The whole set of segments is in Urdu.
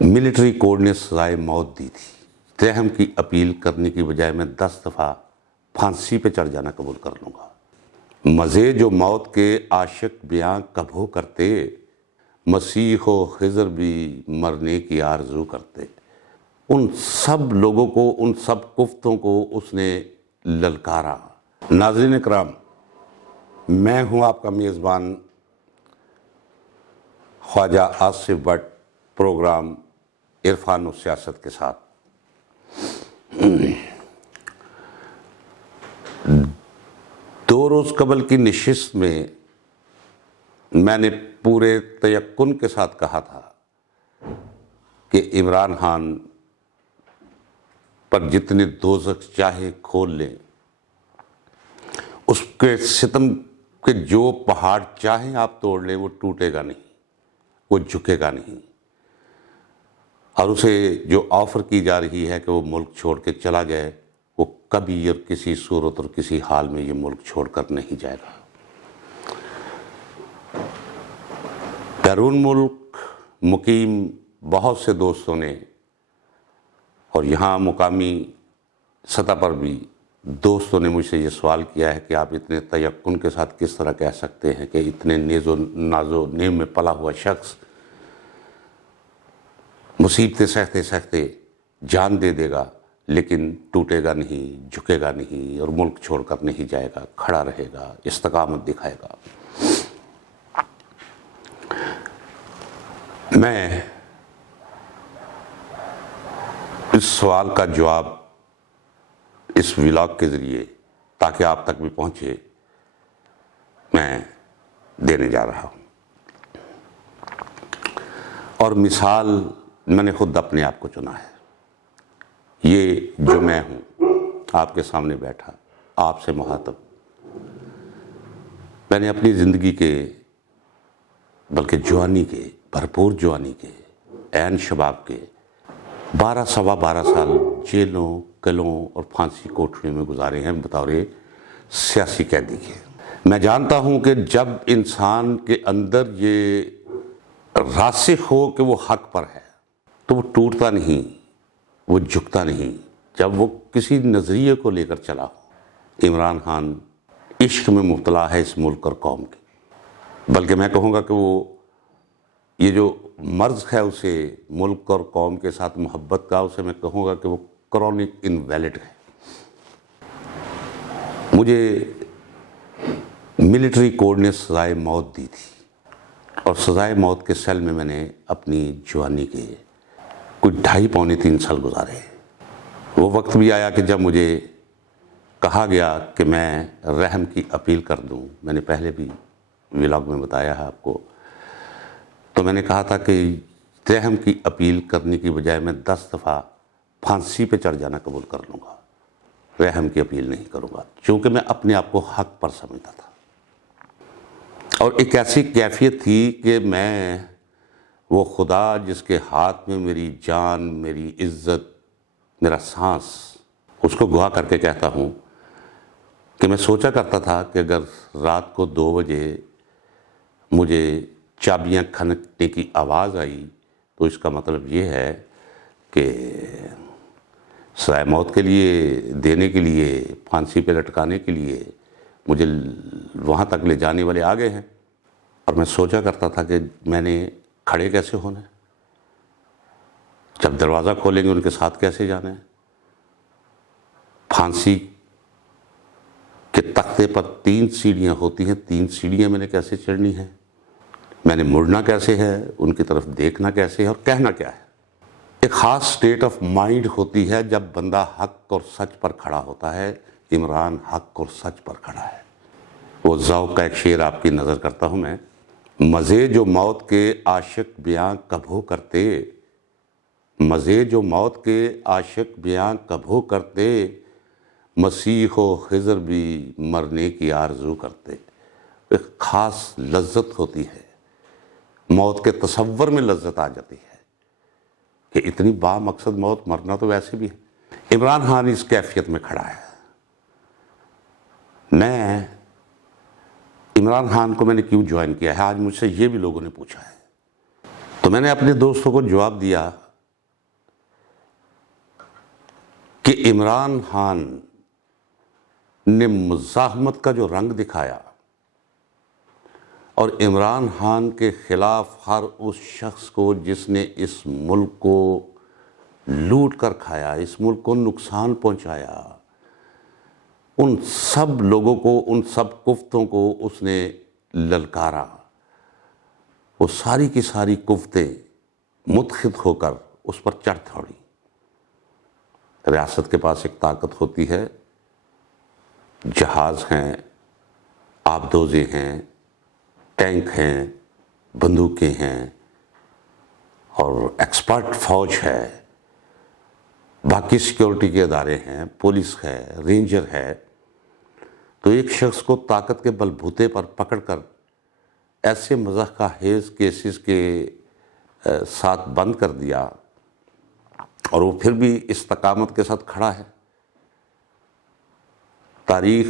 ملٹری کوڈ نے سزائے موت دی تھی، رحم کی اپیل کرنے کی بجائے میں 10 دفعہ پھانسی پہ چڑھ جانا قبول کر لوں گا۔ مزے جو موت کے عاشق بیاں کب ہو کرتے، مسیح و خضر بھی مرنے کی آرزو کرتے۔ ان سب لوگوں کو، ان سب کفتوں کو اس نے للکارا۔ ناظرین اکرام، میں ہوں آپ کا میزبان خواجہ آصف بٹ، پروگرام عرفان و سیاست کے ساتھ۔ دو روز قبل کی نشست میں نے پورے تیقن کے ساتھ کہا تھا کہ عمران خان پر جتنے دوزخ چاہے کھول لیں، اس کے ستم کے جو پہاڑ چاہیں آپ توڑ لیں، وہ ٹوٹے گا نہیں، وہ جھکے گا نہیں۔ اور اسے جو آفر کی جا رہی ہے کہ وہ ملک چھوڑ کے چلا جائے، وہ کبھی اور کسی صورت اور کسی حال میں یہ ملک چھوڑ کر نہیں جائے گا۔ بیرون ملک مقیم بہت سے دوستوں نے، اور یہاں مقامی سطح پر بھی دوستوں نے مجھ سے یہ سوال کیا ہے کہ آپ اتنے تیقن کے ساتھ کس طرح کہہ سکتے ہیں کہ اتنے نیز و ناز و نیم میں پلا ہوا شخص مصیبتیں سہتے سہتے جان دے دے گا لیکن ٹوٹے گا نہیں، جھکے گا نہیں، اور ملک چھوڑ کر نہیں جائے گا، کھڑا رہے گا، استقامت دکھائے گا۔ میں اس سوال کا جواب اس ولاگ کے ذریعے، تاکہ آپ تک بھی پہنچے، میں دینے جا رہا ہوں۔ اور مثال میں نے خود اپنے آپ کو چنا ہے۔ یہ جو میں ہوں، آپ کے سامنے بیٹھا، آپ سے مخاطب، میں نے اپنی زندگی کے، بلکہ جوانی کے، بھرپور جوانی کے، عین شباب کے 12 سال جیلوں، قلعوں اور پھانسی کوٹھریوں میں گزارے ہیں بطور سیاسی قیدی کے۔ میں جانتا ہوں کہ جب انسان کے اندر یہ راسخ ہو کہ وہ حق پر ہے، تو وہ ٹوٹتا نہیں، وہ جھکتا نہیں۔ جب وہ کسی نظریے کو لے کر چلا ہو، عمران خان عشق میں مبتلا ہے اس ملک اور قوم کے، بلکہ میں کہوں گا کہ وہ یہ جو مرض ہے اسے ملک اور قوم کے ساتھ محبت کا، اسے میں کہوں گا کہ وہ کرونک انویلڈ ہے۔ مجھے ملٹری کوڈ نے سزائے موت دی تھی، اور سزائے موت کے سیل میں نے اپنی جوانی کے کوئی 2.5-3 سال گزارے۔ وہ وقت بھی آیا کہ جب مجھے کہا گیا کہ میں رحم کی اپیل کر دوں۔ میں نے پہلے بھی ولاگ میں بتایا ہے آپ کو، تو میں نے کہا تھا کہ رحم کی اپیل کرنے کی بجائے میں 10 دفعہ پھانسی پہ چڑھ جانا قبول کر لوں گا، رحم کی اپیل نہیں کروں گا، چونکہ میں اپنے آپ کو حق پر سمجھتا تھا۔ اور ایک ایسی کیفیت تھی کہ میں وہ خدا جس کے ہاتھ میں میری جان، میری عزت، میرا سانس، اس کو گواہ کر کے کہتا ہوں کہ میں سوچا کرتا تھا کہ اگر رات کو 2 بجے مجھے چابیاں کھنکنے کی آواز آئی تو اس کا مطلب یہ ہے کہ سزائے موت کے لیے دینے کے لیے، پھانسی پہ لٹکانے کے لیے مجھے وہاں تک لے جانے والے آ گئے ہیں۔ اور میں سوچا کرتا تھا کہ میں نے کھڑے کیسے ہونا ہے، جب دروازہ کھولیں گے ان کے ساتھ کیسے جانا ہے، پھانسی کے تختے پر 3 سیڑھیاں ہوتی ہیں، 3 سیڑھیاں میں نے کیسے چڑھنی ہیں، میں نے مڑنا کیسے ہے، ان کی طرف دیکھنا کیسے ہے، اور کہنا کیا ہے۔ ایک خاص سٹیٹ آف مائنڈ ہوتی ہے جب بندہ حق اور سچ پر کھڑا ہوتا ہے۔ عمران حق اور سچ پر کھڑا ہے۔ وہ ذوق کا ایک شعر آپ کی نظر کرتا ہوں میں۔ مزے جو موت کے عاشق بیاں کب ہو کرتے، مزے جو موت کے عاشق بیاں کب ہو کرتے، مسیح و خضر بھی مرنے کی آرزو کرتے۔ ایک خاص لذت ہوتی ہے، موت کے تصور میں لذت آ جاتی ہے کہ اتنی با مقصد موت، مرنا تو ویسے بھی ہے۔ عمران خان اس کیفیت میں کھڑا ہے۔ میں عمران خان کو میں نے کیوں جوائن کیا ہے، آج مجھ سے یہ بھی لوگوں نے پوچھا ہے۔ تو میں نے اپنے دوستوں کو جواب دیا کہ عمران خان نے مزاحمت کا جو رنگ دکھایا اور عمران خان کے خلاف ہر اس شخص کو جس نے اس ملک کو لوٹ کر کھایا، اس ملک کو نقصان پہنچایا، ان سب لوگوں کو، ان سب کفتوں کو اس نے للکارا۔ وہ ساری کی ساری کفتیں متحد ہو کر اس پر چڑھ دوڑی۔ ریاست کے پاس ایک طاقت ہوتی ہے، جہاز ہیں، آبدوزیں ہیں، ٹینک ہیں، بندوقیں ہیں اور ایکسپرٹ فوج ہے، باقی سیکیورٹی کے ادارے ہیں، پولیس ہے، رینجر ہے۔ تو ایک شخص کو طاقت کے بلبوتے پر پکڑ کر ایسے مضحکہ کا خیز کیسز کے ساتھ بند کر دیا، اور وہ پھر بھی استقامت کے ساتھ کھڑا ہے۔ تاریخ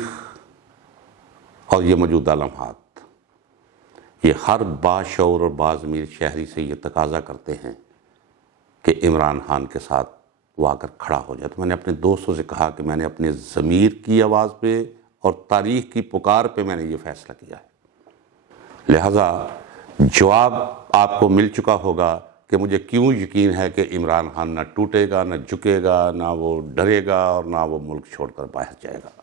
اور یہ موجودہ لمحات یہ ہر باشعور اور باضمیر شہری سے یہ تقاضا کرتے ہیں کہ عمران خان کے ساتھ وہ آ کر کھڑا ہو جائے۔ تو میں نے اپنے دوستوں سے کہا کہ میں نے اپنے ضمیر کی آواز پہ اور تاریخ کی پکار پہ میں نے یہ فیصلہ کیا ہے۔ لہٰذا جواب آپ کو مل چکا ہوگا کہ مجھے کیوں یقین ہے کہ عمران خان نہ ٹوٹے گا، نہ جھکے گا، نہ وہ ڈرے گا اور نہ وہ ملک چھوڑ کر باہر جائے گا۔